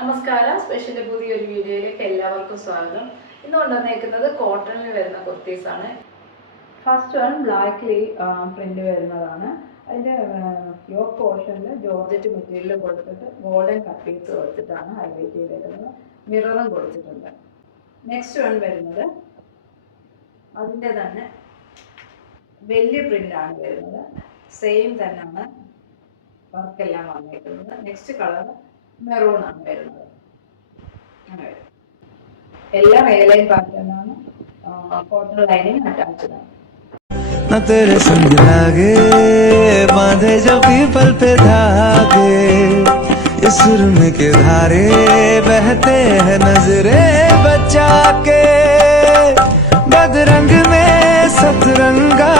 നമസ്കാരം. സ്പെഷ്യൽ പുതിയൊരു വീഡിയോയിലേക്ക് എല്ലാവർക്കും സ്വാഗതം. ഇന്ന് കൊണ്ടുവന്നേക്കുന്നത് കോട്ടണിൽ വരുന്ന കുർത്തീസാണ്. ഫസ്റ്റ് വൺ ബ്ലാക്കിൽ പ്രിന്റ് വരുന്നതാണ്. അതിൻ്റെ യോക്ക് പോർഷനിൽ ജോർജറ്റ് മെറ്റീരിയൽ കൊടുത്തിട്ട് ഗോൾഡൻ കട്ട് പീസ് കൊടുത്തിട്ടാണ് ഹൈലൈറ്റ് ചെയ്തേക്കുന്നത്. മിററും കൊടുത്തിട്ടുണ്ട്. നെക്സ്റ്റ് വൺ വരുന്നത് അതിൻ്റെ തന്നെ വലിയ പ്രിൻ്റാണ് വരുന്നത്. സെയിം തന്നെയാണ് വർക്കെല്ലാം വന്നേക്കുന്നത്. നെക്സ്റ്റ് കളർ മെറൂൺ ആണ് വരുന്നത്. എല്ലാം എയർലൈൻ പാറ്റേൺ ആണ്. കോട്ടൺ ലൈനിങ് അറ്റാച്ച്ഡ് ആണ്. न तेरे संग लागे बांधे जो पीपल पे धागे, ये सुरमे के धारे बहते हैं नजरे बचा के, बदरंग में सतरंगा